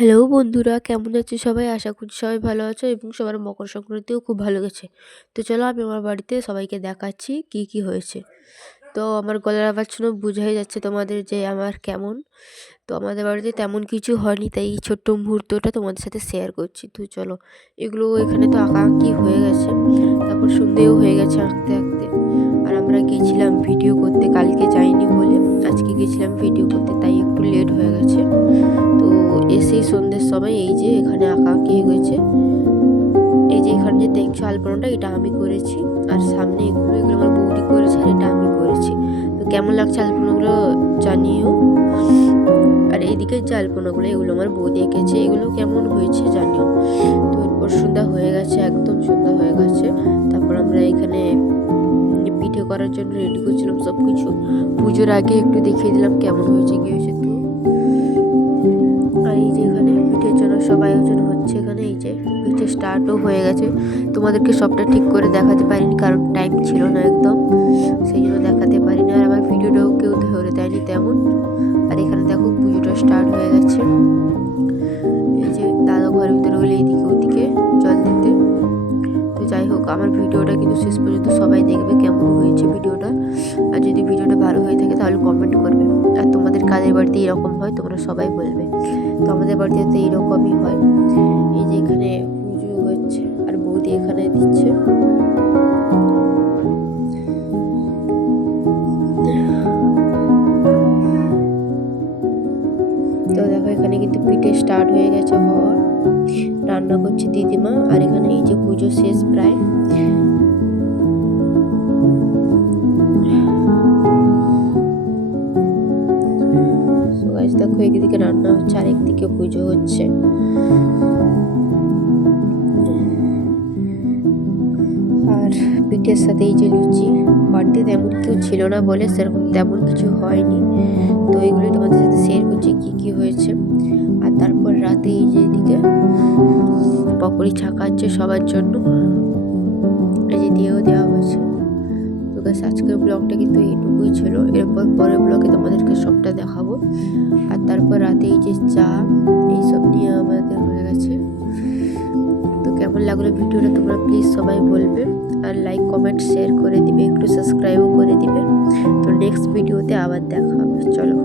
Hello বন্ধুরা, কেমন আছো সবাই? আশা করছি সবাই ভালো আছো এবং সবার মকর সংক্রান্তিও খুব ভালো গেছে। তো চলো আমি আমার বাড়িতে সবাইকে দেখাচ্ছি কি কি হয়েছে। তো আমার গলার আওয়াজ শুনে বোঝাই যাচ্ছে তোমাদের যে আমার কেমন। তো আমাদের বাড়িতে তেমন কিছু হয়নি, তাই এই ছোট্ট মুহূর্তটা তোমাদের সাথে শেয়ার করছি। তো চলো, এগুলো এখানে তো আঁকাআঁকি হয়ে গেছে, তারপর সন্ধেও হয়ে গেছে আঁকতে আঁকতে। আর আমরা গেছিলাম ভিডিও করতে, কালকে যাইনি বলে আজকে গেছিলাম ভিডিও করতে, তাই একটু লেট হয়ে গেছে। তো এসেই সন্ধ্যের সময় এই যে এখানে আঁকাআঁকি হয়েছে। এই যে এখানে যে দেখছো আলপনাটা, এটা আমি করেছি। আর সামনে এগুলো আমার বৌদি করেছে, আর এটা আমি করেছি। তো কেমন লাগছে আলপনাগুলো জানিও। আর এইদিকে যে আলপনাগুলো, এগুলো আমার বৌদি এঁকেছে, এগুলো কেমন হয়েছে জানিও। তো এরপর সন্ধ্যা হয়ে গেছে, একদম সন্ধ্যা হয়ে গেছে। তারপর আমরা এখানে পিঠে করার জন্য রেডি করছিলাম সব কিছু। পুজোর আগে একটু দেখিয়ে দিলাম কেমন হয়েছে কি হয়েছে। তো আর এই যে এখানে পিঠের জন্য সব আয়োজন হচ্ছে। এখানে এই যে পিঠে স্টার্টও হয়ে গেছে। তোমাদেরকে সবটা ঠিক করে দেখাতে পারিনি, কারণ টাইম ছিল না একদম, সেই জন্য দেখাতে পারিনি। আর আমার ভিডিওটাও কেউ ধরে দেয়নি তেমন। আর এখানে দেখো পুজোটা স্টার্ট হয়ে গেছে। এই যে দাদা ঘরের ভিতরে হলে এইদিকে ওদিকে জল দিতে। তো যাই হোক, আমার ভিডিওটা কিন্তু শেষ পর্যন্ত সবাই দেখবে কেমন হয়েছে ভিডিওটা। আর যদি ভিডিওটা ভালো হয়ে থাকে তাহলে কমেন্ট করবে। আর তোমাদের কাদের বাড়িতে এরকম হয় তোমরা সবাই বলবে। তো আমাদের বাড়িতে তো এইরকমই হয়। এই যে এখানে পুজো হচ্ছে আর বৌদি এখানে দিচ্ছে। তো দেখো এখানে কিন্তু পিঠে স্টার্ট হয়ে গেছে হওয়া, রান্না করছে দিদিমা। আর এখানে এই যে পুজো শেষ প্রায়। দেখো একদিকে রান্না হচ্ছে আর একদিকে পুজো হচ্ছে। আর পিঠের সাথে এই যে লুচি। বাড়িতে তেমন কেউ ছিল না বলে সেরকম তেমন কিছু হয়নি। তো এগুলোই তোমাদের সাথে শেয়ার করছি কি কি হয়েছে। আর তারপর রাতে এই যে এদিকে পকোড়ি ছাকা হচ্ছে সবার জন্য, এই যে দিয়েও দেওয়া হয়েছে। তো গাছ আজকের ব্লগটা কিন্তু এইটুকুই ছিল। এরপর পরের ব্লগে তোমাদেরকে সবটা দেখাবো। আর তারপর রাতে এই যে চা, এইসব নিয়ে আমাদের হয়ে গেছে। তো কেমন লাগলো ভিডিওটা তোমরা প্লিজ সবাই বলবে। আর লাইক কমেন্ট শেয়ার করে দিবে, একটু সাবস্ক্রাইবও করে দিবে। তো নেক্সট ভিডিওতে আবার দেখা হবে। চলো।